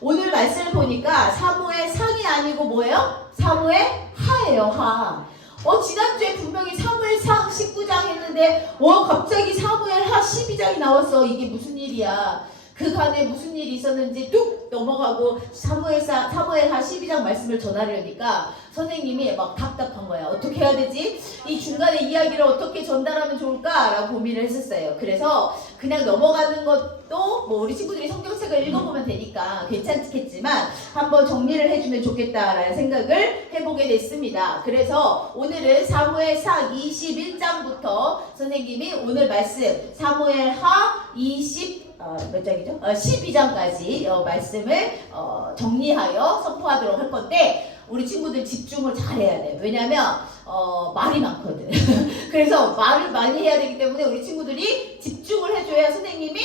오늘 말씀을 보니까 사무엘 상이 아니고 뭐예요? 사무엘 하예요. 하. 지난주에 분명히 사무엘 상 19장 했는데 갑자기 사무엘 하 12장이 나왔어. 이게 무슨 일이야? 그간에 무슨 일이 있었는지 뚝 넘어가고 사무엘 하 12장 말씀을 전하려니까 선생님이 막 답답한 거야. 어떻게 해야 되지? 이 중간에 이야기를 어떻게 전달하면 좋을까라고 고민을 했었어요. 그래서 그냥 넘어가는 것도 뭐 우리 친구들이 성경책을 읽어보면 되니까 괜찮겠지만 한번 정리를 해주면 좋겠다라는 생각을 해보게 됐습니다. 그래서 오늘은 사무엘상 21장부터 선생님이 오늘 말씀 사무엘하 몇 장이죠? 12장까지 말씀을 정리하여 선포하도록 할 건데 우리 친구들 집중을 잘해야 돼요. 왜냐면 말이 많거든. 그래서 말을 많이 해야 되기 때문에 우리 친구들이 집중을 해줘야 선생님이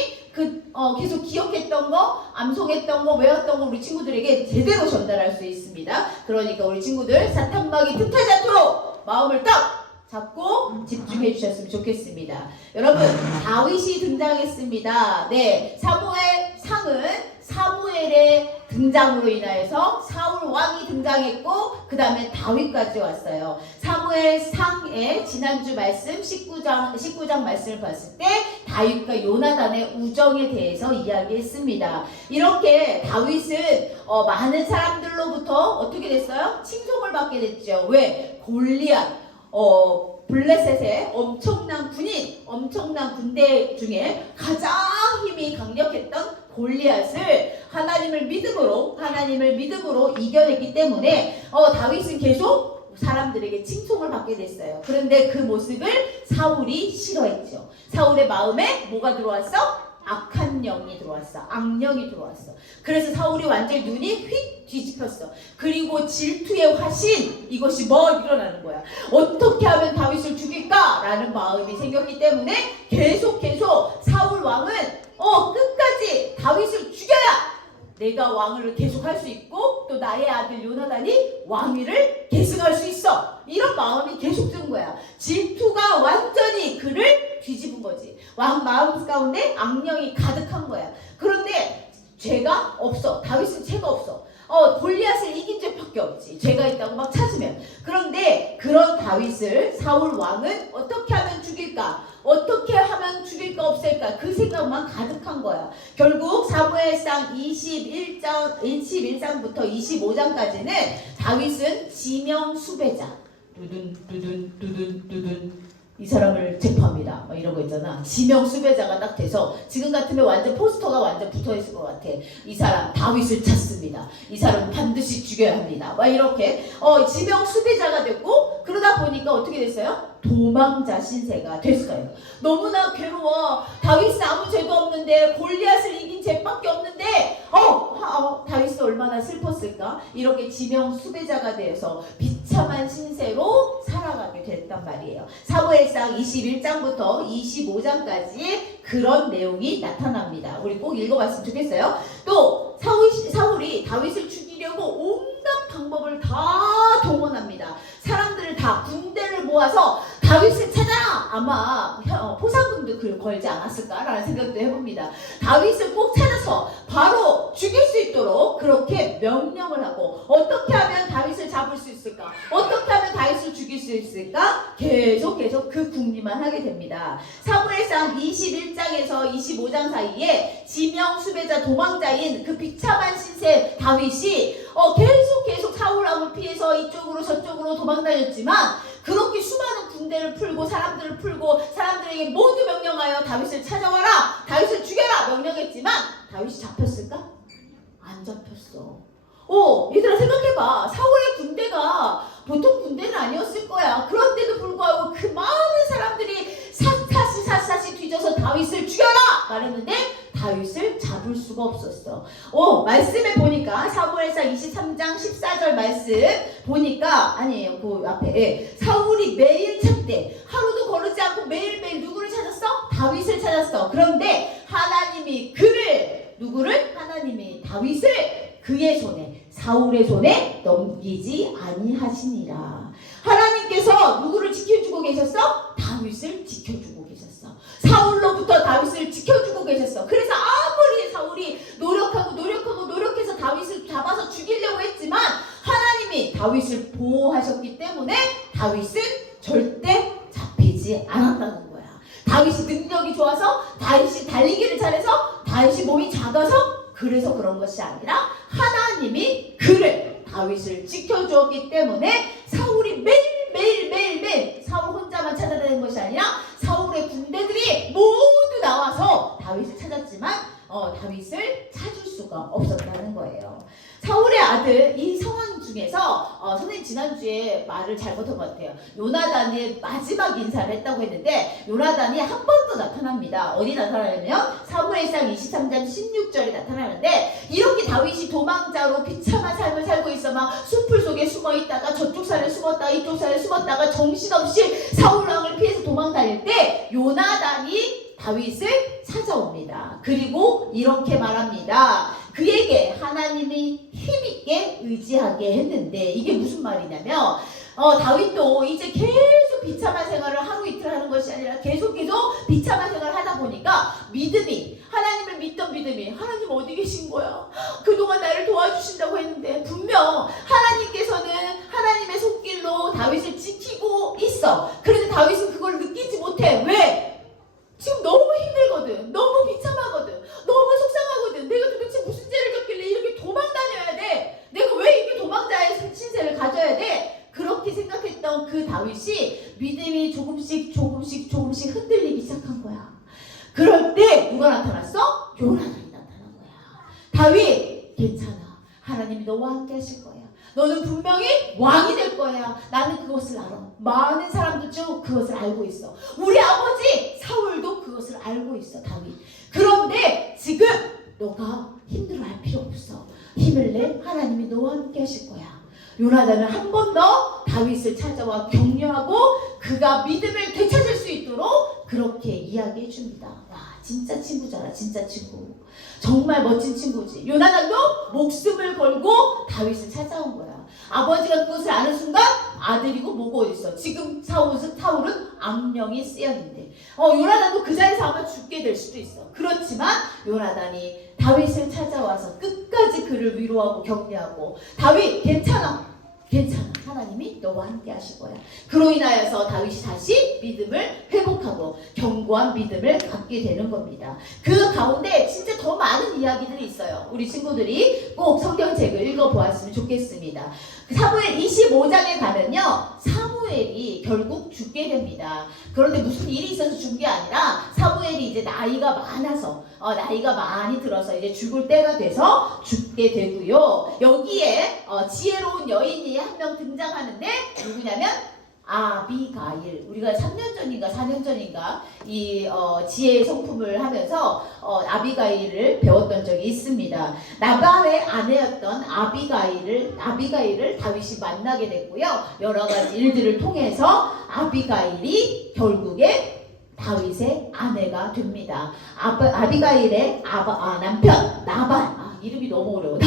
계속 기억했던 거, 암송했던 거, 외웠던 거 우리 친구들에게 제대로 전달할 수 있습니다. 그러니까 우리 친구들 사탄마귀 틈타지 않도록 마음을 딱 잡고 집중해 주셨으면 좋겠습니다. 여러분, 다윗이 등장했습니다. 네, 사무엘 상은 사무엘의 등장으로 인하여서 사울 왕이 등장했고 그 다음에 다윗까지 왔어요. 사무엘 상의 지난주 말씀 19장 말씀을 봤을 때 다윗과 요나단의 우정에 대해서 이야기했습니다. 이렇게 다윗은 많은 사람들로부터 어떻게 됐어요? 칭송을 받게 됐죠. 왜? 골리앗 블레셋의 엄청난 군대 중에 가장 힘이 강력했던 골리앗을 하나님을 믿음으로 이겨냈기 때문에 다윗은 계속 사람들에게 칭송을 받게 됐어요. 그런데 그 모습을 사울이 싫어했죠. 사울의 마음에 뭐가 들어왔어? 악한 영이 들어왔어. 악령이 들어왔어. 그래서 사울이 완전히 눈이 휙 뒤집혔어. 그리고 질투의 화신, 이것이 일어나는 거야. 어떻게 하면 다윗을 죽일까? 라는 마음이 생겼기 때문에 계속 사울 왕은 끝까지 다윗을 죽여야 내가 왕을 계속 할 수 있고 또 나의 아들 요나단이 왕위를 계승할 수 있어. 이런 마음이 계속 든 거야. 질투가 완전히 그를 뒤집은 거지. 왕 마음 가운데 악령이 가득한 거야. 그런데 죄가 없어. 다윗은 죄가 없어. 골리앗을 이긴 죄밖에 없지. 죄가 있다고 막 찾으면. 그런데 그런 다윗을 사울 왕은 어떻게 하면 죽일까? 어떻게 하면 죽일까 없앨까? 그 생각만 가득한 거야. 결국 사무엘상 21장부터 25장까지는 다윗은 지명 수배자. 이 사람을 체포합니다. 이런 거 있잖아. 지명 수배자가 딱 돼서 지금 같으면 완전 포스터가 완전 붙어있을 것 같아. 이 사람 다윗을 찾습니다. 이 사람 반드시 죽여야 합니다. 이렇게 지명 수배자가 됐고 그러다 보니까 어떻게 됐어요? 도망자 신세가 됐어요. 너무나 괴로워. 다윗은 아무 죄도 없는데 골리앗을 이긴 죄밖에 없는데 다윗은 얼마나 슬펐을까? 이렇게 지명 수배자가 되어서 비참한 신세로 살아가게 됐단 말이에요. 사무엘상 21장부터 25장까지 그런 내용이 나타납니다. 우리 꼭 읽어봤으면 좋겠어요. 또 사울이 다윗을 죽이려고 온갖 방법을 다 동원합니다. 사람들을 다 군대를 모아서 다윗을 찾아라! 아마 포상금도 걸지 않았을까라는 생각도 해봅니다. 다윗을 꼭 찾아서 바로 죽일 수 있도록 그렇게 명령을 하고 어떻게 하면 다윗을 잡을 수 있을까? 어떻게 하면 다윗을 죽일 수 있을까? 계속 그 궁리만 하게 됩니다. 사무엘상 21장에서 25장 사이에 지명 수배자 도망자인 그 비참한 신세 다윗이 계속 사울 왕을 피해서 이쪽으로 저쪽으로 도망다녔지만 그렇게 수많은 군대를 풀고 사람들을 풀고 사람들에게 모두 명령하여 다윗을 찾아와라, 다윗을 죽여라 명령했지만 다윗이 잡혔을까? 안 잡혔어. 얘들아 생각해봐. 사울의 군대가 보통 군대는 아니었을 거야. 그런데도 불구하고 그 많은 사람들이 사사시 뒤져서 다윗을 죽여라 말했는데 다윗을 잡을 수가 없었어. 말씀에 보니까 사무엘상 23장 14절 말씀 보니까 아니에요. 그 앞에 사울이 매일 찾대. 하루도 거르지 않고 매일매일 누구를 찾았어? 다윗을 찾았어. 그런데 하나님이 하나님이 다윗을 그의 손에 사울의 손에 넘기지 아니하시니라. 하나님께서 누구를 지켜주고 계셨어? 다윗을 지켜주고 계셨어. 사울로부터 다윗을 지켜주고 계셨어. 그래서 아무리 사울이 노력해서 다윗을 보호하셨기 때문에 다윗은 절대 잡히지 않았다는 거야. 다윗이 능력이 좋아서, 다윗이 달리기를 잘해서, 다윗이 몸이 작아서 그래서 그런 것이 아니라 하나님이 그를, 다윗을 지켜주었기 때문에 사울이 매일 사울 혼자만 찾아다니는 것이 아니라 사울의 군대들이 모두 나와서 다윗을 찾았지만 다윗을 찾을 수가 없었다는 거예요. 사울의 아들, 이 상황 중에서 선생님 지난주에 말을 잘못한 것 같아요. 요나단이 마지막 인사를 했다고 했는데 요나단이 한 번 더 나타납니다. 어디 나타나냐면 사무엘상 23장 16절에 나타나는데, 이렇게 다윗이 도망자로 비참한 삶을 살고 있어 막 숲을 속에 숨어 있다가 저쪽 산에 숨었다가 이쪽 산에 숨었다가 정신없이 사울 왕을 피해서 도망 다닐 때 요나단이 다윗을 찾아옵니다. 그리고 이렇게 말합니다. 그에게 하나님이 힘있게 의지하게 했는데, 이게 무슨 말이냐면 다윗도 이제 계속 비참한 생활을 하루 이틀 하는 것이 아니라 계속 비참한 생활을 하다 보니까 하나님을 믿던 믿음이, 하나님 어디 계신 거야? 그동안 나를 도와주신다고 했는데 분명 하나님께서는 하나님의 손길로 다윗을 지키고 있어. 그런데 다윗은 그걸 느끼지 못해. 왜? 지금 너무 힘들거든. 너무 비참하거든. 너무 속상하거든. 내가 도대체 무슨 죄를 졌길래 이렇게 도망 다녀야 돼? 내가 왜 이렇게 도망자의 신세를 가져야 돼? 그렇게 생각했던 그 다윗이 믿음이 조금씩 흔들리기 시작한 거야. 그럴 때 누가 나타났어? 요나단이 나타난 거야. 다윗, 괜찮아. 하나님이 너와 함께 하실 거야. 너는 분명히 왕이 될 거야. 나는 그것을 알아. 많은 사람들 중 그것을 알고 있어. 우리 아버지 사울도 그것을 알고 있어, 다윗. 그런데 지금 너가 힘들어할 필요 없어. 힘을 내. 하나님이 너와 함께 하실 거야. 요나단은 한 번 더 다윗을 찾아와 격려하고 그가 믿음을 되찾을 수 있도록 그렇게 이야기해 줍니다. 와, 진짜 친구잖아. 진짜 친구. 정말 멋진 친구지. 요나단도 목숨을 걸고 다윗을 찾아온 거야. 아버지가 그것을 아는 순간 아들이고 뭐고 어딨어. 지금 사울은 악령이 쓰였는데 요나단도 그 자리에서 아마 죽게 될 수도 있어. 그렇지만 요나단이 다윗을 찾아와서 끝까지 그를 위로하고 격려하고, 다윗 괜찮아. 하나님이 너와 함께 하실 거야. 그로 인하여서 다윗이 다시 믿음을 회복하고 견고한 믿음을 갖게 되는 겁니다. 그 가운데 진짜 더 많은 이야기들이 있어요. 우리 친구들이 꼭 성경책을 읽어보았으면 좋겠습니다. 사무엘 25장에 가면요, 사무엘이 결국 죽게 됩니다. 그런데 무슨 일이 있어서 죽은 게 아니라 사무엘이 이제 나이가 많아서 나이가 많이 들어서 이제 죽을 때가 돼서 죽게 되고요. 여기에 지혜로운 여인이 한 명 등장하는데 누구냐면 아비가일. 우리가 3년 전인가 4년 전인가 이 지혜의 성품을 하면서 아비가일을 배웠던 적이 있습니다. 나발의 아내였던 아비가일을 다윗이 만나게 됐고요. 여러 가지 일들을 통해서 아비가일이 결국에 다윗의 아내가 됩니다. 아비가일의 남편 나발, 이름이 너무 어려워.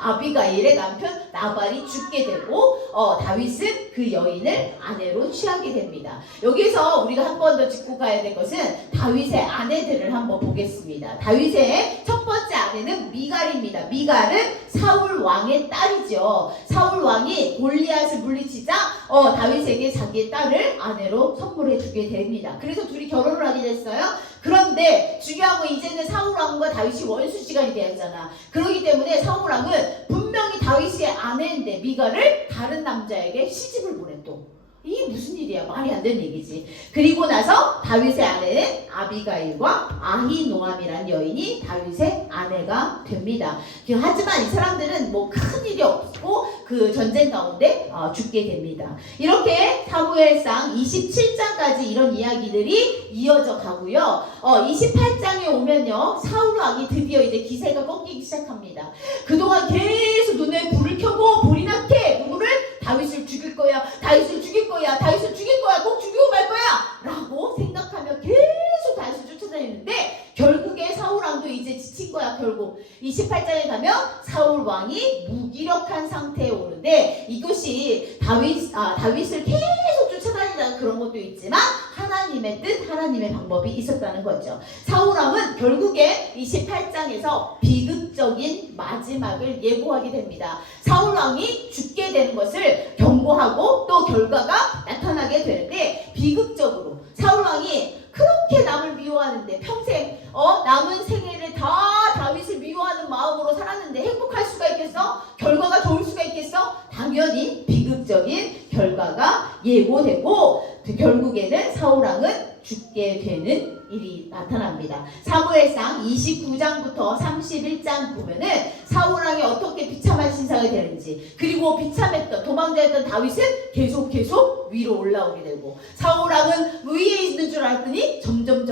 아비가일의 남편 나발이 죽게 되고 다윗은 그 여인을 아내로 취하게 됩니다. 여기서 우리가 한 번 더 짚고 가야 될 것은 다윗의 아내들을 한번 보겠습니다. 다윗의 첫 번째 아내는 미갈입니다. 미갈은 사울 왕의 딸이죠. 사울 왕이 골리앗을 물리치자 다윗에게 자기의 딸을 아내로 선물해 주게 됩니다. 그래서 둘이 결혼을 하게 됐어요. 그런데 중요한 건 이제는 사울 왕과 다윗이 원수 시간이 되었잖아. 그렇기 때문에 사울 왕은 분명히 다윗의 아내인데 미갈을 다른 남자에게 시집을 보냈또. 이게 무슨 일이야? 말이 안 되는 얘기지. 그리고 나서 다윗의 아내는 아비가일과 아히노암이라는 여인이 다윗의 아내가 됩니다. 하지만 이 사람들은 뭐 큰 일이 없고 그 전쟁 가운데 죽게 됩니다. 이렇게 사무엘상 27장까지 이런 이야기들이 이어져 가고요. 28장에 오면요, 사울 왕이 드디어 이제 기세가 꺾이기 시작합니다. 그동안 계속 눈에 불을 켜고 불이 나게 누구를? 다윗을 죽일 거야. 꼭 죽이고 말 거야 라고 생각하며 계속 다윗을 쫓아다니는데 결국에 사울왕도 이제 지친 거야. 결국 28장에 가면 사울왕이 무기력한 상태에 오는데, 이것이 다윗을 계속 쫓아다니다가 그런 것도 있지만 하나님의 뜻, 하나님의 방법이 있었다는 거죠. 사울왕은 결국에 28장에서 비극적인 마지막을 예고하게 됩니다. 사울왕이 죽게 되는 것을 경고하고 또 결과가 나타나게 되는데, 비극적으로 사울왕이 그렇게 남을 미워하는데, 평생 남은 생애를 다 다윗을 미워하는 마음으로 살았는데 행복할 수가 있겠어? 결과가 좋을 수가 있겠어? 당연히 비극적인 결과가 예고되고, 결국에는 사울왕은 죽게 되는 일이 나타납니다. 사무엘상 29장부터 31장 보면은 사울왕이 어떻게 비참한 신상이 되는지, 그리고 비참했던 도망자였던 다윗은 계속 위로 올라오게 되고, 사울왕은 위에 있는 줄 알았더니 점점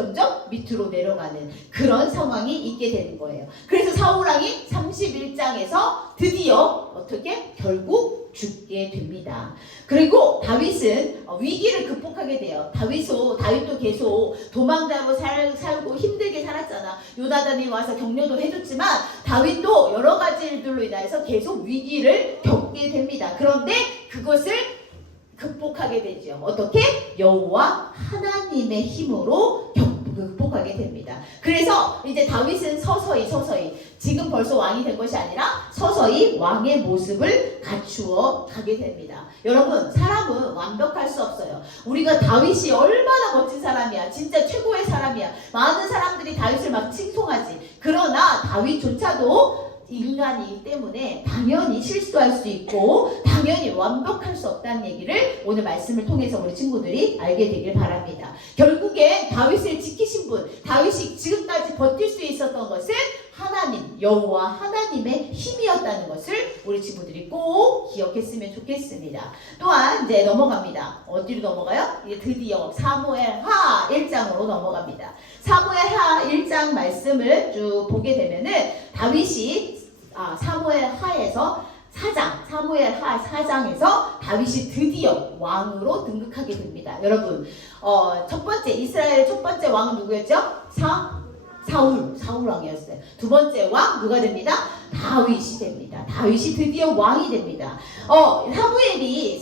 밑으로 내려가는 그런 상황이 있게 되는 거예요. 그래서 사울왕이 31장에서 드디어 어떻게 결국 죽게 됩니다. 그리고 다윗은 위기를 극복하게 돼요. 다윗도 계속 도망자로 살고 힘들게 살았잖아. 요나단이 와서 격려도 해줬지만 다윗도 여러 가지 일들로 인해서 계속 위기를 겪게 됩니다. 그런데 그것을 극복하게 되죠. 어떻게? 여호와 하나님의 힘으로 극복하게 됩니다. 그래서 이제 다윗은 서서히 지금 벌써 왕이 된 것이 아니라 서서히 왕의 모습을 갖추어 가게 됩니다. 여러분, 사람은 완벽할 수 없어요. 우리가 다윗이 얼마나 멋진 사람이야, 진짜 최고의 사람이야, 많은 사람들이 다윗을 막 칭송하지. 그러나 다윗조차도 인간이기 때문에 당연히 실수할 수 있고 당연히 완벽할 수 없다는 얘기를 오늘 말씀을 통해서 우리 친구들이 알게 되길 바랍니다. 결국에 다윗을 지키신 분, 다윗이 지금까지 버틸 수 있었던 것은 하나님, 여호와 하나님의 힘이었다는 것을 우리 친구들이 꼭 기억했으면 좋겠습니다. 또한 이제 넘어갑니다. 어디로 넘어가요? 이제 드디어 사무엘하 1장으로 넘어갑니다. 사무엘하 1장 말씀을 쭉 보게 되면은 다윗이 사무엘하에서 4장, 사무엘하 4장에서 다윗이 드디어 왕으로 등극하게 됩니다. 여러분, 첫 번째 이스라엘의 첫 번째 왕은 누구였죠? 사울 왕이었어요. 두 번째 왕 누가 됩니다? 다윗이 됩니다. 다윗이 드디어 왕이 됩니다. 사무엘이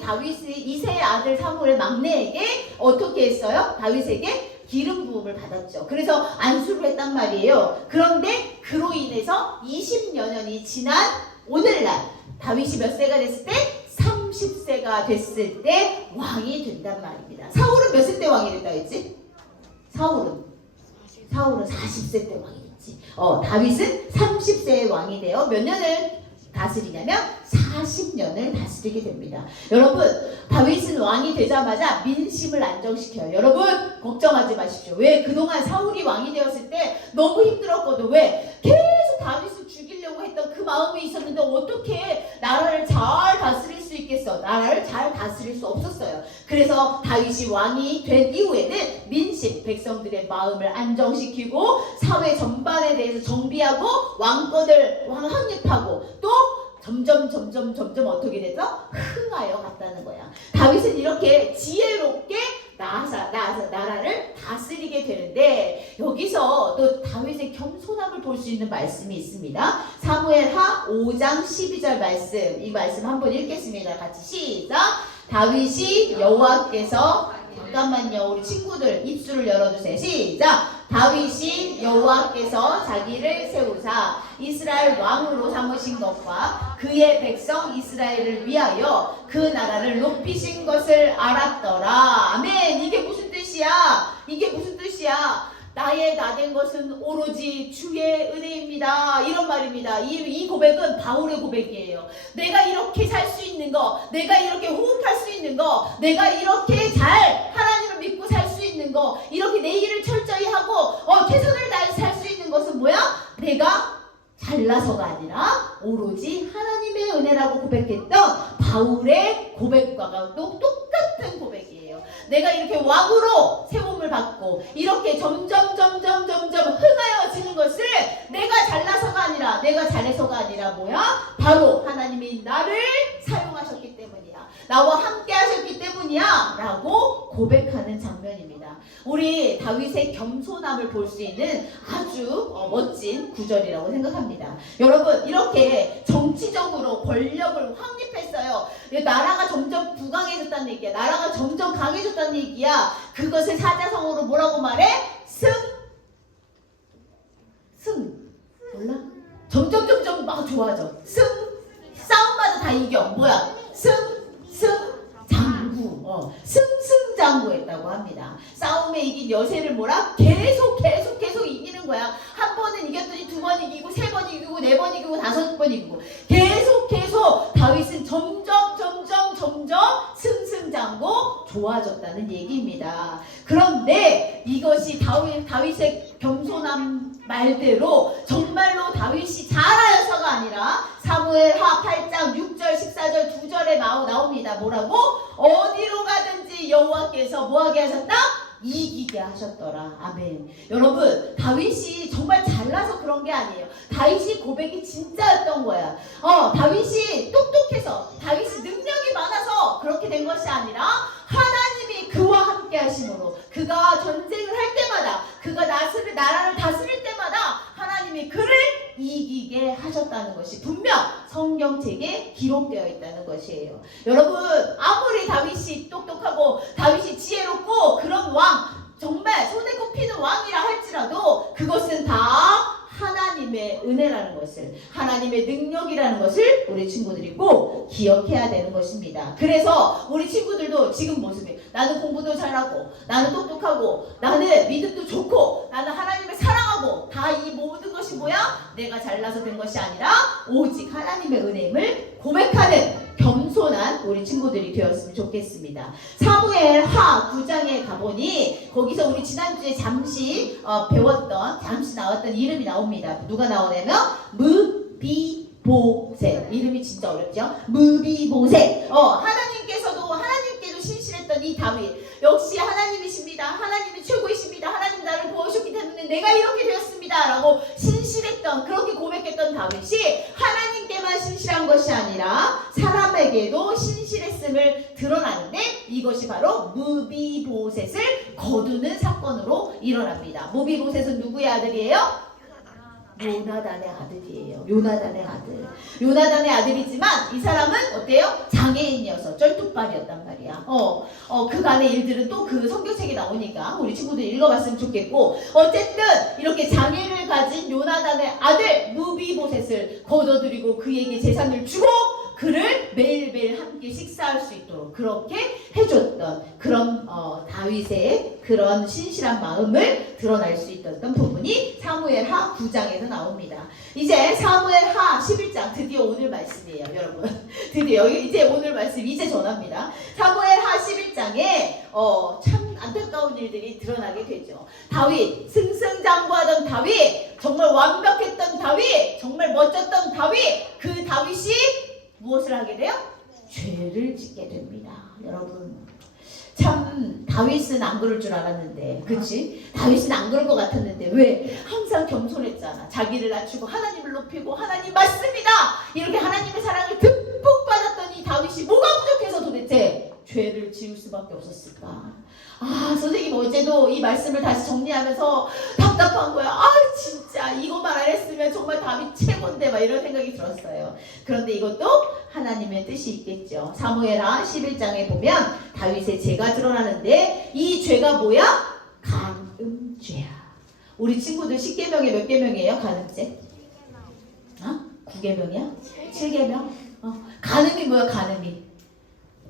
다윗의 이세의 아들 사무엘 막내에게 어떻게 했어요? 다윗에게 기름 부음을 받았죠. 그래서 안수를 했단 말이에요. 그런데 그로 인해서 20여 년이 지난 오늘날 다윗이 몇 세가 됐을 때? 30세가 됐을 때 왕이 된단 말입니다. 사울은 몇 세 때 왕이 됐다 했지? 사울은 40세 때 왕이 됐지. 다윗은 30세의 왕이 되어 몇 년을 다스리냐면 40년을 다스리게 됩니다. 여러분, 다윗은 왕이 되자마자 민심을 안정시켜요. 여러분, 걱정하지 마십시오. 왜? 그동안 사울이 왕이 되었을 때 너무 힘들었거든. 왜? 계속 다윗을 죽이려고 했던 그 마음이 있었는데 어떻게 나라를 잘 다스릴 수 있겠어? 나라를 잘 다스릴 수 없었어요. 그래서 다윗이 왕이 된 이후에는 민심, 백성들의 마음을 안정시키고 사회 전반에 대해서 정비하고 왕권을 확립하고 또 점점 어떻게 돼서 흥하여 갔다는 거야. 다윗은 이렇게 지혜롭게 나라를 다스리게 되는데, 여기서 또 다윗의 겸손함을 볼 수 있는 말씀이 있습니다. 사무엘하 5장 12절 말씀, 이 말씀 한번 읽겠습니다. 같이 시작. 다윗이 여호와께서, 잠깐만요, 우리 친구들 입술을 열어주세요. 시작. 다윗이 여호와께서 자기를 세우사 이스라엘 왕으로 삼으신 것과 그의 백성 이스라엘을 위하여 그 나라를 높이신 것을 알았더라. 아멘. 이게 무슨 뜻이야? 나의 나된 것은 오로지 주의 은혜입니다. 이런 말입니다. 이 고백은 바울의 고백이에요. 내가 이렇게 살 수 있는 거, 내가 이렇게 호흡할 수 있는 거, 내가 이렇게 잘 하나님을 믿고 살 수 있는 거, 이렇게 내 일을 철저히 하고 최선을 다해 살 수 있는 것은 뭐야? 내가 잘나서가 아니라 오로지 하나님의 은혜라고 고백했던 바울의 고백과 똑같은 고백이에요. 내가 이렇게 왕으로 세움을 받고 이렇게 점점 흥하여지는 것을 내가 잘나서가 아니라, 내가 잘해서가 아니라 뭐야? 바로 하나님이 나를 사용하셨기 때문이야, 나와 함께 하셨기 때문이야 라고 고백하는 장면입니다. 우리 다윗의 겸손함을 볼 수 있는 아주 멋진 구절이라고 생각합니다. 여러분, 이렇게 정치적으로 권력을 확립했어요. 나라가 점점 강해졌다는 얘기야. 나라가 점점 강해졌다는 얘기야. 그것을 사자성어로 뭐라고 말해? 몰라? 점점 막 좋아져. 싸움마다 다 이겨. 뭐야? 장구. 승승장구했다고 합니다. 싸움에 이긴 여세를 뭐라? 계속 이기는 거야. 한 번은 이겼더니 두 번 이기고, 세 번 이기고, 네 번 이기고, 다섯 번 이기고. 계속 다윗은 점점 승승장구 좋아졌다는 얘기입니다. 그런데 이것이 다윗의 겸손한 말대로 정말로 다윗이 잘하여서가 아니라 사무엘하 8장 6절 14절 2절에 나옵니다. 뭐라고? 어디로 가든지 여호와께서 뭐하게 하셨다? 이기게 하셨더라. 아멘. 여러분, 다윗이 정말 잘나서 그런 게 아니에요. 다윗이 고백이 진짜였던 거야. 다윗이 똑똑해서, 다윗이 능력이 많아서 그렇게 된 것이 아니라 하나님이 그와 함께 하심으로, 그가 전쟁을 할 때마다, 그가 나라를 다스릴 때마다 하나님이 그를 이기게 하셨다는 것이 분명 성경책에 기록되어 있다는 것이에요. 여러분, 아무리 다윗이 똑똑하고 다윗이 지혜롭고 그런 왕, 정말 손에 꼽히는 왕이라 할지라도 그것은 다 하나님의 은혜라는 것을, 하나님의 능력이라는 것을 우리 친구들이 꼭 기억해야 되는 것입니다. 그래서 우리 친구들도 지금 모습이, 나는 공부도 잘하고, 나는 똑똑하고, 나는 믿음도 좋고, 나는 하나님을 사랑하고, 다 이 모든 것이 뭐야? 내가 잘나서 된 것이 아니라 오직 하나님의 은혜임을 고백하는 겸손한 우리 친구들이 되었으면 좋겠습니다. 사무엘하 9장에 가보니 거기서 우리 지난주에 잠시 배웠던, 잠시 나왔던 이름이 나옵니다. 누가 나오냐면 무비보셋. 이름이 진짜 어렵죠? 무비보셋. 하나님께도 신실했던 이 다윗, 역시 하나님이십니다. 하나님이 최고이십니다. 하나님 나를 도와주셨기 때문에 내가 이렇게 되었습니다 라고 신실했던, 그렇게 고백했던 다윗이 하나님께만 신실한 것이 아니라 사람에게도 신실했음을 드러나는데, 이것이 바로 무비보셋을 거두는 사건으로 일어납니다. 무비보셋은 누구의 아들이에요? 요나단의 아들이에요. 요나단의 아들이지만 이 사람은 어때요? 장애인이어서 쩔뚝발이었단 말이야. 그간의 일들은 또 그 성경책에 나오니까 우리 친구들 읽어봤으면 좋겠고, 어쨌든 이렇게 장애를 가진 요나단의 아들 무비보셋을 거둬들이고 그에게 재산을 주고 그를 매일매일 함께 식사할 수 있도록 그렇게 해줬던 그런 다윗의 그런 신실한 마음을 드러날 수 있었던 부분이 사무엘하 9장에서 나옵니다. 이제 사무엘하 11장, 드디어 오늘 말씀이에요, 여러분. 드디어 이제 오늘 말씀 이제 전합니다. 사무엘하 11장에 참 안타까운 일들이 드러나게 되죠. 다윗, 승승장구하던 다윗, 정말 완벽했던 다윗, 정말 멋졌던 다윗, 그 다윗이 무엇을 하게 돼요? 죄를 짓게 됩니다. 여러분, 참 다윗은 안 그럴 줄 알았는데, 그치? 다윗은 안 그럴 것 같았는데, 왜? 항상 겸손했잖아. 자기를 낮추고 하나님을 높이고, 하나님 맞습니다! 이렇게 하나님의 사랑을 듬뿍 받았던 이 다윗이 뭐가 부족해서 도대체 죄를 지을 수밖에 없었을까? 선생님 어제도 이 말씀을 다시 정리하면서 답답한 거야. 진짜 이거만 안 했으면 정말 다윗 최고인데, 막 이런 생각이 들었어요. 그런데 이것도 하나님의 뜻이 있겠죠. 사무엘하 11장에 보면 다윗의 죄가 드러나는데, 이 죄가 뭐야? 간음죄야. 우리 친구들 10계명에 몇 계명이에요? 간음죄? 9계명이야? 7계명? 간음이 뭐야? 간음이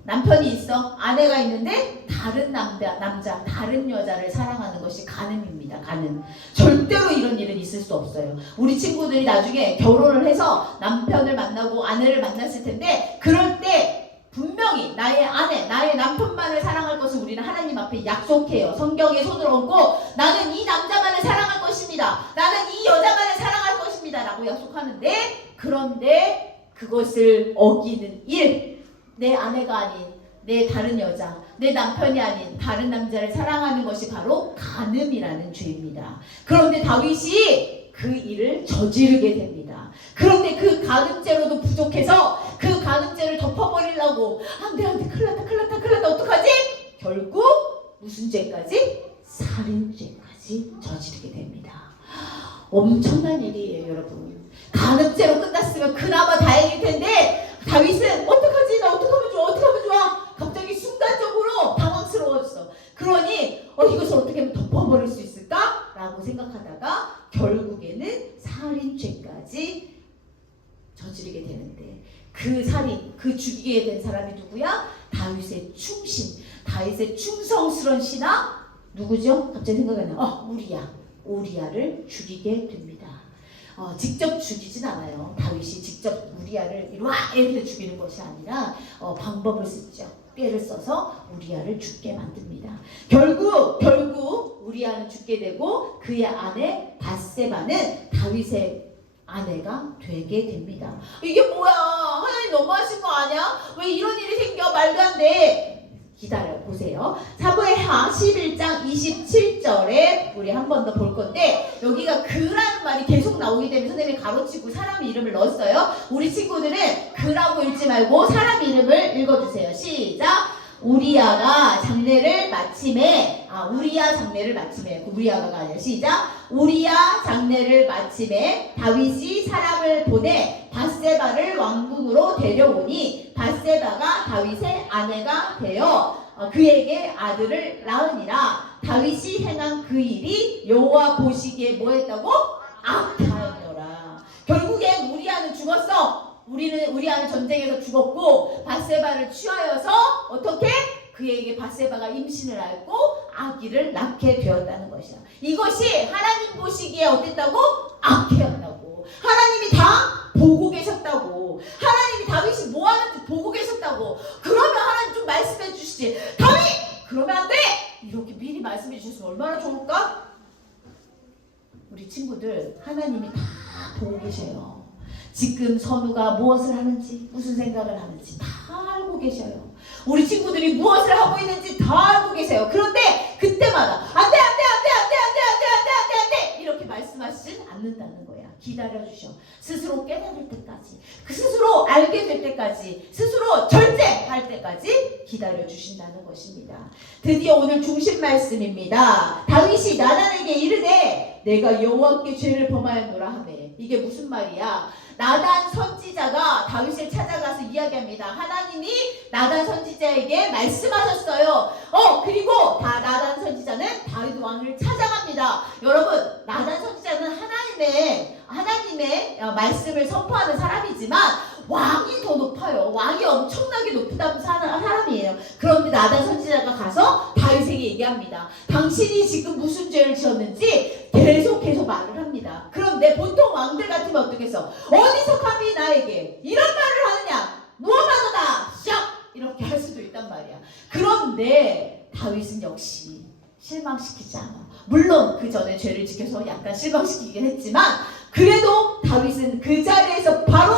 남편이 있어, 아내가 있는데 다른 남자, 다른 여자를 사랑하는 것이 간음입니다. 간음. 절대로 이런 일은 있을 수 없어요. 우리 친구들이 나중에 결혼을 해서 남편을 만나고 아내를 만났을 텐데, 그럴 때 분명히 나의 아내, 나의 남편만을 사랑할 것을 우리는 하나님 앞에 약속해요. 성경에 손을 얹고 나는 이 남자만을 사랑할 것입니다. 나는 이 여자만을 사랑할 것입니다 라고 약속하는데, 그런데 그것을 어기는 일, 내 아내가 아닌 내 다른 여자, 내 남편이 아닌 다른 남자를 사랑하는 것이 바로 간음이라는 죄입니다. 그런데 다윗이 그 일을 저지르게 됩니다. 그런데 그 간음죄로도 부족해서 그 간음죄를 덮어버리려고, 안돼 큰일 났다 어떡하지? 결국 무슨 죄까지? 살인죄까지 저지르게 됩니다. 엄청난 일이에요, 여러분. 간음죄로 끝났으면 그나마 다행일 텐데, 다윗은 어떡하지? 나 어떡하면 좋아? 갑자기 되는데 그 죽이게 된 사람이 누구야? 다윗의 충신, 다윗의 충성스러운 신하 누구죠? 갑자기 생각이 나. 우리야를 죽이게 됩니다. 직접 죽이진 않아요. 다윗이 직접 우리야를 이렇게 죽이는 것이 아니라 방법을 쓰죠. 꾀를 써서 우리야를 죽게 만듭니다. 결국 우리야는 죽게 되고 그의 아내 밧세바는 다윗의 아내가 되게 됩니다. 이게 뭐야? 하나님 너무하신 거 아니야? 왜 이런 일이 생겨? 말도 안 돼. 기다려 보세요. 사무엘하 11장 27절에 우리 한 번 더 볼 건데 여기가 그라는 말이 계속 나오기 때문에 선생님이 가로치고 사람 이름을 넣었어요. 우리 친구들은 그라고 읽지 말고 사람 이름을 읽어주세요. 시작. 우리야가 장례를 마침에 우리야가 아니라 시작. 우리야 장례를 마침에 다윗이 사람을 보내 밧세바를 왕궁으로 데려오니 밧세바가 다윗의 아내가 되어 그에게 아들을 낳으니라. 다윗이 행한 그 일이 여호와 보시기에 뭐했다고? 악하였더라. 결국엔 우리야는 죽었어. 우리야는 전쟁에서 죽었고 밧세바를 취하여서 어떻게? 그에게 밧세바가 임신을 앓고 아기를 낳게 되었다는 것이야. 이것이 하나님 보시기에 어땠다고? 악해였다고. 하나님이 다 보고 계셨다고. 하나님이 다윗이 뭐 하는지 보고 계셨다고. 그러면 하나님 좀 말씀해 주시지. 다윗! 그러면 안 돼! 이렇게 미리 말씀해 주셨으면 얼마나 좋을까? 우리 친구들 하나님이 다 보고 계셔요. 지금 선우가 무엇을 하는지 무슨 생각을 하는지 다 알고 계셔요. 우리 친구들이 무엇을 하고 있는지 다 알고 계세요. 그런데 그때마다 안돼 이렇게 말씀하시진 않는다는 거야. 기다려주셔. 스스로 깨달을 때까지, 스스로 알게 될 때까지, 스스로 절제할 때까지 기다려주신다는 것입니다. 드디어 오늘 중심 말씀입니다. 다윗이 나단에게 이르되 내가 여호와께 죄를 범하였노라 하매. 이게 무슨 말이야? 나단 선지자가 다윗을 찾아가서 이야기합니다. 하나님이 나단 선지자에게 말씀하셨어요. 그리고 나단 선지자는 다윗 왕을 찾아갑니다. 여러분, 나단 선지자는 하나님의 말씀을 선포하는 사람이지만 왕이 더 높아요. 왕이 엄청나게 높다는 사람이에요. 그런데 나단 선지자가 가서 다윗에게 얘기합니다. 당신이 지금 무슨 죄를 지었는지 계속 말을 합니다. 그런데 보통 왕들 같으면 어떻겠어? 어디서 감히 나에게 이런 말을 하느냐? 무엄하도다! 샥! 이렇게 할 수도 있단 말이야. 그런데 다윗은 역시 실망시키지 않아. 물론 그 전에 죄를 지켜서 약간 실망시키긴 했지만 그래도 다윗은 그 자리에서 바로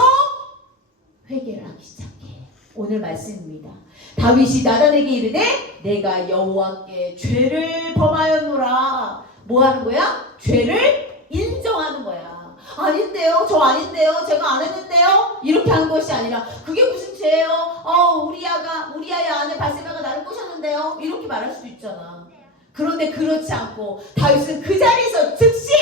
회개를 하기 시작해. 오늘 말씀입니다. 다윗이 나단에게 이르되 내가 여호와께 죄를 범하였노라. 뭐 하는 거야? 죄를 인정하는 거야. 아닌데요, 저 아닌데요, 제가 안 했는데요, 이렇게 한 것이 아니라 그게 무슨 죄예요? 우리야의 아내 밧세바가 나를 꼬셨는데요, 이렇게 말할 수도 있잖아. 그런데 그렇지 않고 다윗은 그 자리에서 즉시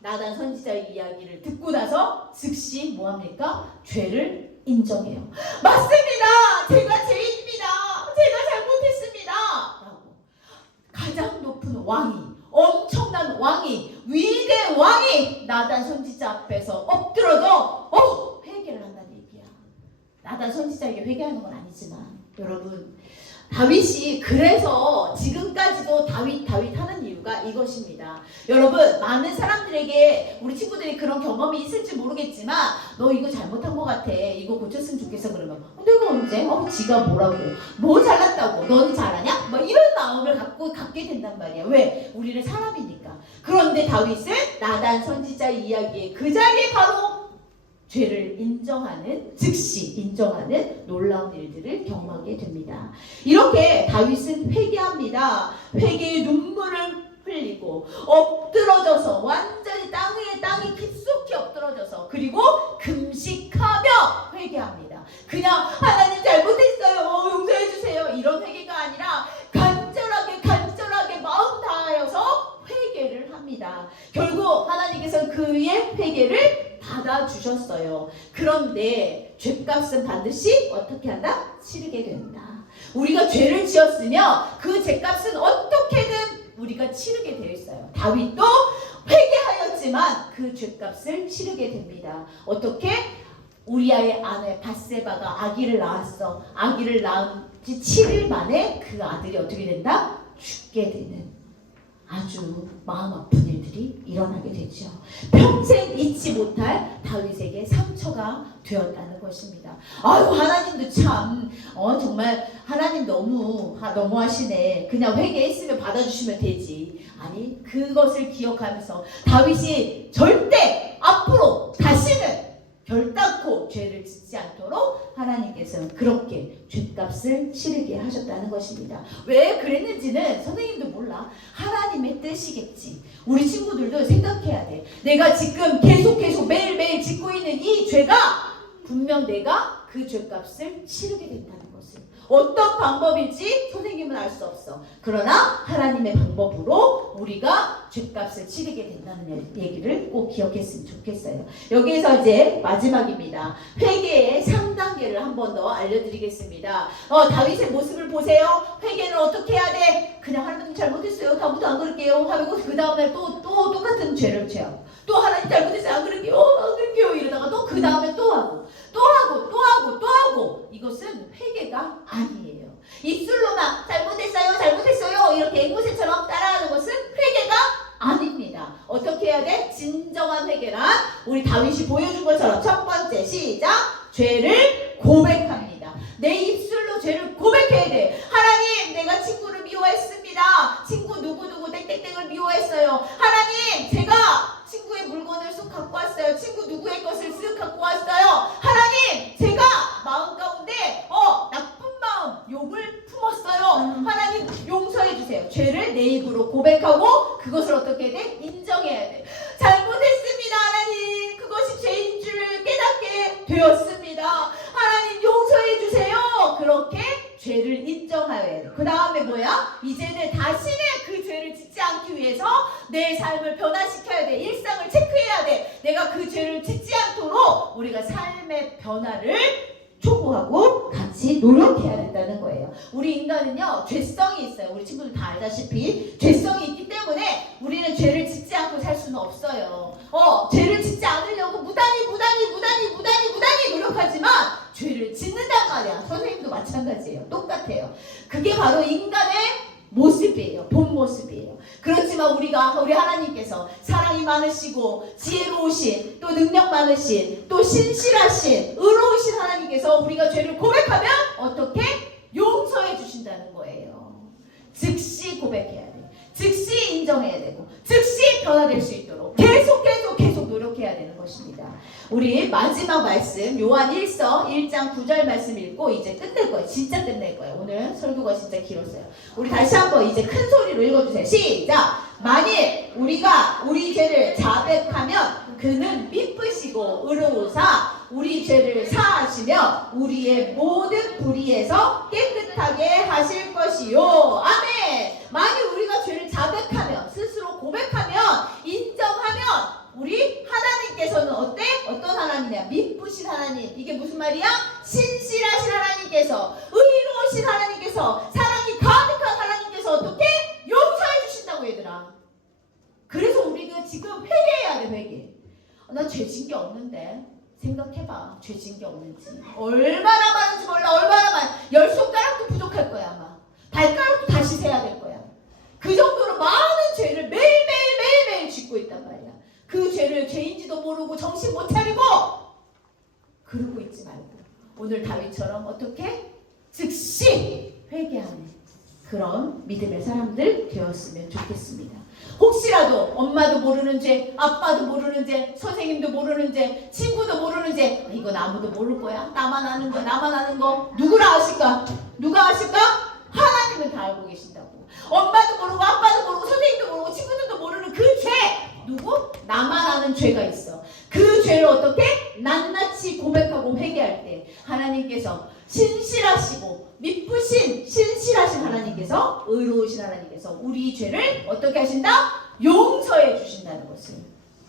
나단 선지자의 이야기를 듣고 나서 즉시 뭐합니까? 죄를 인정해요. 맞습니다. 제가 죄인입니다. 제가 잘못했습니다. 라고. 가장 높은 왕이, 엄청난 왕이, 위대 왕이 나단 선지자 앞에서 엎드려도 회개를 한다는 얘기야. 나단 선지자에게 회개하는 건 아니지만 여러분, 다윗이 그래서 지금까지도 다윗 하는 이유가 이것입니다. 여러분, 많은 사람들에게 우리 친구들이 그런 경험이 있을지 모르겠지만 너 이거 잘못한 것 같아, 이거 고쳤으면 좋겠어. 그러면 내가 언제? 지가 뭐라고, 뭐 잘났다고, 너는 잘하냐? 뭐 이런 마음을 갖게 된단 말이야. 왜? 우리는 사람이니까. 그런데 다윗은 나단 선지자 이야기에 그 자리에 바로 죄를 즉시 인정하는 놀라운 일들을 경험하게 됩니다. 이렇게 다윗은 회개합니다. 회개의 눈물을 흘리고 엎드러져서 완전히 땅 위에 땅이 깊숙이 엎드러져서 그리고 금식하며 회개합니다. 그냥 하나님 잘못했어요, 용서해 주세요, 이런 회개가 아니라 간절하게 마음 다하여서 회개를 합니다. 결국 하나님께서는 그의 회개를 받아주셨어요. 그런데 죄값은 반드시 어떻게 한다? 치르게 된다. 우리가 죄를 지었으면 그 죄값은 어떻게든 우리가 치르게 되어 있어요. 다윗도 회개하였지만 그 죄값을 치르게 됩니다. 어떻게? 우리아의 아내 밧세바가 아기를 낳았어. 아기를 낳은 지 7일 만에 그 아들이 어떻게 된다? 죽게 되는 아주 마음 아픈 일들이 일어나게 되죠. 평생 잊지 못할 다윗에게 상처가 되었다는 것입니다. 아유, 하나님도 참 정말 하나님 너무하시네. 그냥 회개했으면 받아주시면 되지. 아니, 그것을 기억하면서 다윗이 절대 앞으로 다시는 결단코 죄를 짓지 않도록 하나님께서는 그렇게 죄값을 치르게 하셨다는 것입니다. 왜 그랬는지는 선생님도 몰라. 하나님의 뜻이겠지. 우리 친구들도 생각해야 돼. 내가 지금 계속 매일매일 짓고 있는 이 죄가 분명 내가 그 죄값을 치르게 된다는 것을. 어떤 방법일지 선생님은 알 수 없어. 그러나 하나님의 방법으로 우리가 죄값을 치르게 된다는 얘기를 꼭 기억했으면 좋겠어요. 여기에서 이제 마지막입니다. 회개의 3단계를 한 번 더 알려드리겠습니다. 다윗의 모습을 보세요. 회개는 어떻게 해야 돼? 그냥 하나님 잘못했어요. 다음부터 안 그럴게요. 하고 그 다음날 또 똑같은 죄를 취하고 또 하나님 잘못했어요. 안 그럴게요. 이러다가 또 그 다음에 또 하고 이것은 회개가 아니에요. 입술로만 잘못했어요 이렇게 앵무새처럼 따라하는 것은 회개가 아닙니다. 어떻게 해야 돼? 진정한 회개란 우리 다윗이 보여준 것처럼 첫 번째 시작! 죄를 고백합니다. 내 입술로 죄를 고백해야 돼. 하나님, 내가 친구를 미워했습니다. 친구 누구누구 땡땡땡을 미워했어요. 하나님, 제가 친구의 물건을 쑥 갖고 왔어요. 친구 누구의 것을 쓱 갖고 왔어요. 하나님, 제가 마음 가운데 나쁜 마음, 욕을 품었어요. 하나님, 용서해 주세요. 죄를 내 입으로 고백하고 그것을 어떻게 해야 돼? 인정해야 돼. 잘못했습니다. 하나님, 그것이 죄인 줄 깨닫게 되었습니다. 하나님, 용서해 주세요. 그렇게 죄를 인정해야 돼. 그 다음에 뭐야? 이제는 다시는 그 죄를 짓지 않기 위해서 내 삶을 변화시켜야 돼. 일상을 체크해야 돼. 내가 그 죄를 짓지 않도록 우리가 삶의 변화를 촉구하고 같이 노력해야 된다는 거예요. 우리 인간은요, 죄성이 있어요. 우리 친구들 다 알다시피 죄성이 있기 때문에 우리는 죄를 짓지 않고 살 수는 없어요. 죄를 짓지 않으려고 무단히 노력하지만 죄를 짓는단 말이야. 선생님도 마찬가지예요. 똑같아요. 그게 바로 인간의 모습이에요. 본 모습이에요. 그렇지만 우리 하나님께서 사랑이 많으시고 지혜로우신, 또 능력 많으신, 또 신실하신, 의로우신 하나님께서 우리가 죄를 고백하면 어떻게? 용서해 주신다는 거예요. 즉시 고백해야 돼. 즉시 인정해야 되고 즉시 변화될 수 있도록 계속 노력해야 되는 것입니다. 우리 마지막 말씀 요한 1서 1장 9절 말씀 읽고 이제 끝낼 거예요. 진짜 끝낼 거예요. 오늘 설교가 진짜 길었어요. 우리 다시 한번 이제 큰 소리로 읽어주세요. 시작! 만일 우리가 우리 죄를 자백하면 그는 미쁘시고 의로우사 우리 죄를 사하시며 우리의 모든 불의에서 깨끗하게 하실 것이요. 아멘. 만일 우리가 죄를 자백하면, 스스로 고백하면, 인정하면 우리 하나님께서는 어때? 어떤 하나님이야? 미쁘신 하나님. 이게 무슨 말이야? 신실하신 하나님께서, 의로우신 하나님께서, 사랑이 가득한 하나님께서 어떻게? 용서해 주신다고 얘들아. 그래서 우리가 지금 회개해야 돼. 회개. 나 죄 진 게 없는데. 생각해봐. 죄 진 게 없는지. 얼마나 많은지 몰라. 얼마나 많아. 10손가락도 부족할 거야 아마. 발가락도 다시 세야 될 거야. 그 정도로 많은 죄를 매일 짓고 있단 말이야. 그 죄를 죄인지도 모르고 정신 못 차리고 그러고 있지 말고 오늘 다윗처럼 어떻게? 즉시 회개하는 그런 믿음의 사람들 되었으면 좋겠습니다. 혹시라도 엄마도 모르는 죄, 아빠도 모르는 죄, 선생님도 모르는 죄, 친구도 모르는 죄, 이건 아무도 모를 거야. 나만 아는 거. 누구라 아실까? 누가 아실까? 하나님은 다 알고 계신다고. 엄마도 모르고 아빠도 모르고 선생님도 모르고 친구들도 모르는 그 죄. 누구? 나만 아는 죄가 있어. 그 죄를 어떻게? 낱낱이 고백하고 회개할 때 하나님께서 신실하시고 미쁘신 신실하신 하나님께서, 의로우신 하나님께서 우리 죄를 어떻게 하신다? 용서해 주신다는 것을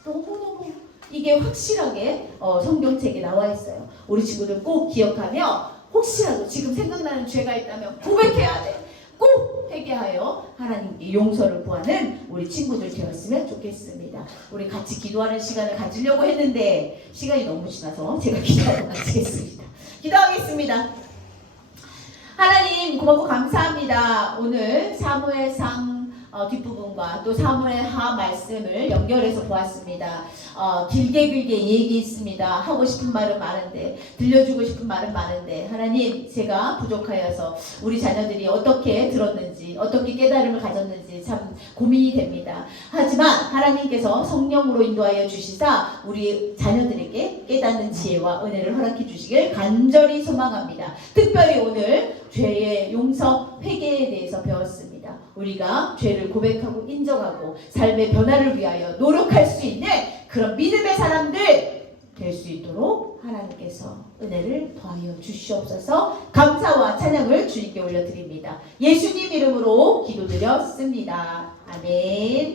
너무너무 이게 확실하게 성경책에 나와 있어요. 우리 친구들 꼭 기억하며 혹시라도 지금 생각나는 죄가 있다면 고백해야 돼. 꼭 회개하여 하나님께 용서를 구하는 우리 친구들 되었으면 좋겠습니다. 우리 같이 기도하는 시간을 가지려고 했는데 시간이 너무 지나서 제가 기도하고 마치겠습니다. 기도하겠습니다. 하나님 고맙고 감사합니다. 오늘 사무엘상 뒷부분과 또 사무엘하 말씀을 연결해서 보았습니다. 길게 얘기했습니다. 하고 싶은 말은 많은데, 들려주고 싶은 말은 많은데, 하나님 제가 부족하여서 우리 자녀들이 어떻게 들었는지, 어떻게 깨달음을 가졌는지 참 고민이 됩니다. 하지만 하나님께서 성령으로 인도하여 주시사 우리 자녀들에게 깨닫는 지혜와 은혜를 허락해 주시길 간절히 소망합니다. 특별히 오늘 죄의 용서, 회개에 대해서 배웠습니다. 우리가 죄를 고백하고 인정하고 삶의 변화를 위하여 노력할 수 있는 그런 믿음의 사람들 될 수 있도록 하나님께서 은혜를 더하여 주시옵소서. 감사와 찬양을 주님께 올려드립니다. 예수님 이름으로 기도드렸습니다. 아멘.